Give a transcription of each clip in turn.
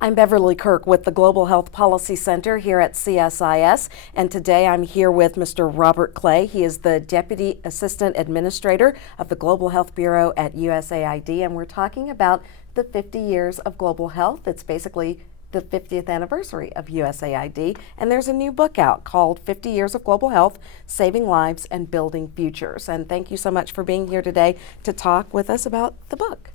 I'm Beverly Kirk with the Global Health Policy Center here at CSIS, and today I'm here with Mr. Robert Clay. He is the Deputy Assistant Administrator of the Global Health Bureau at USAID, and we're talking about the 50 years of global health. It's basically the 50th anniversary of USAID, and there's a new book out called 50 Years of Global Health, Saving Lives and Building Futures. And thank you so much for being here today to talk with us about the book.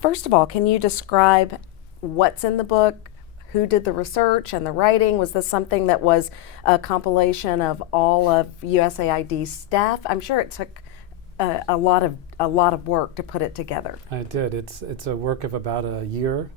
First of all, can you describe what's in the book, who did the research and the writing? Was this something that was a compilation of all of USAID's staff? I'm sure it took a lot of work to put it together. It did. It's a work of about a year.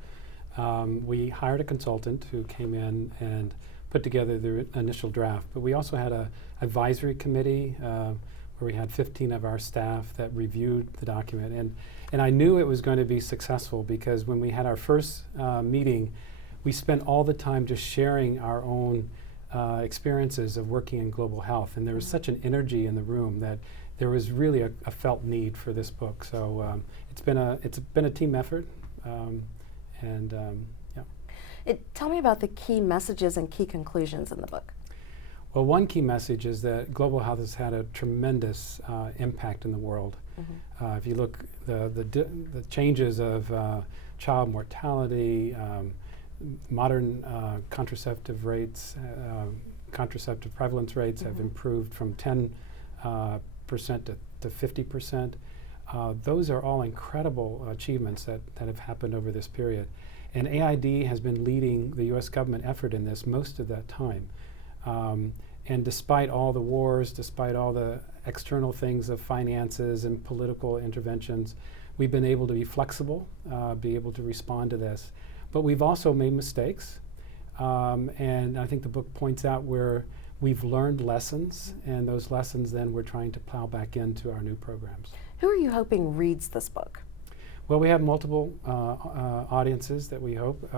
We hired a consultant who came in and put together the initial draft, but we also had an advisory committee where we had 15 of our staff that reviewed the document. And I knew it was going to be successful because when we had our first meeting, we spent all the time just sharing our own experiences of working in global health. And there was such an energy in the room that there was really a felt need for this book. So it's been a team effort. Tell me about the key messages and key conclusions in the book. Well, one key message is that global health has had a tremendous impact in the world. Mm-hmm. If you look, the changes of child mortality, modern contraceptive rates, contraceptive prevalence rates have improved from 10% to 50%. Those are all incredible achievements that have happened over this period. And AID has been leading the U.S. government effort in this most of that time. And despite all the wars, despite all the external things of finances and political interventions, we've been able to be flexible, be able to respond to this. But we've also made mistakes. And I think the book points out where we've learned lessons, and those lessons then we're trying to plow back into our new programs. Who are you hoping reads this book? Well, we have multiple audiences that we hope.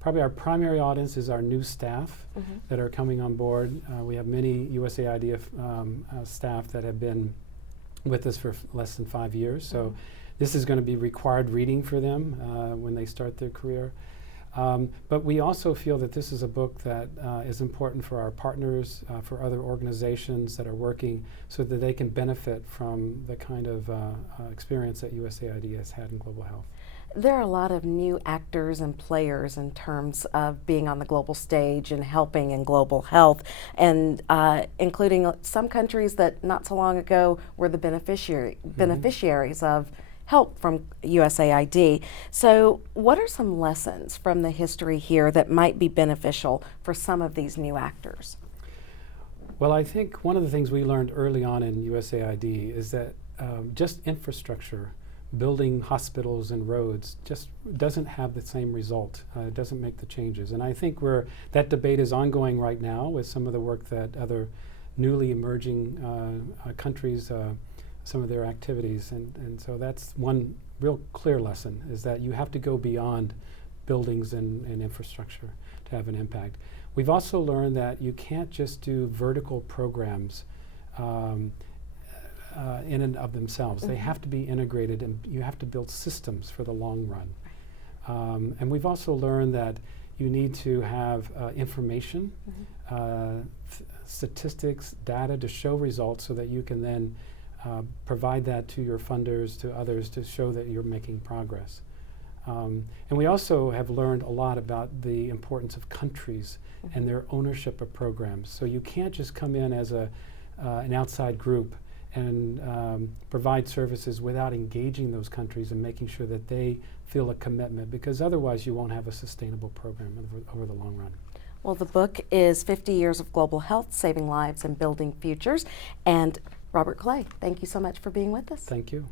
Probably our primary audience is our new staff that are coming on board. We have many USAID staff that have been with us for less than 5 years. So this is going to be required reading for them when they start their career. But we also feel that this is a book that is important for our partners, for other organizations that are working so that they can benefit from the kind of experience that USAID has had in global health. There are a lot of new actors and players in terms of being on the global stage and helping in global health, and including some countries that not so long ago were the beneficiaries of help from USAID. So what are some lessons from the history here that might be beneficial for some of these new actors? Well, I think one of the things we learned early on in USAID is that just infrastructure, building hospitals and roads, just doesn't have the same result. It doesn't make the changes. And I think that debate is ongoing right now with some of the work that other newly emerging countries some of their activities, and so that's one real clear lesson, is that you have to go beyond buildings and infrastructure to have an impact. We've also learned that you can't just do vertical programs in and of themselves. They have to be integrated, and you have to build systems for the long run. And we've also learned that you need to have information, statistics, data to show results so that you can then provide that to your funders, to others, to show that you're making progress. And we also have learned a lot about the importance of countries and their ownership of programs. So you can't just come in as an outside group and provide services without engaging those countries and making sure that they feel a commitment, because otherwise you won't have a sustainable program over the long run. Well, the book is 50 Years of Global Health, Saving Lives and Building Futures. And Robert Clay, thank you so much for being with us. Thank you.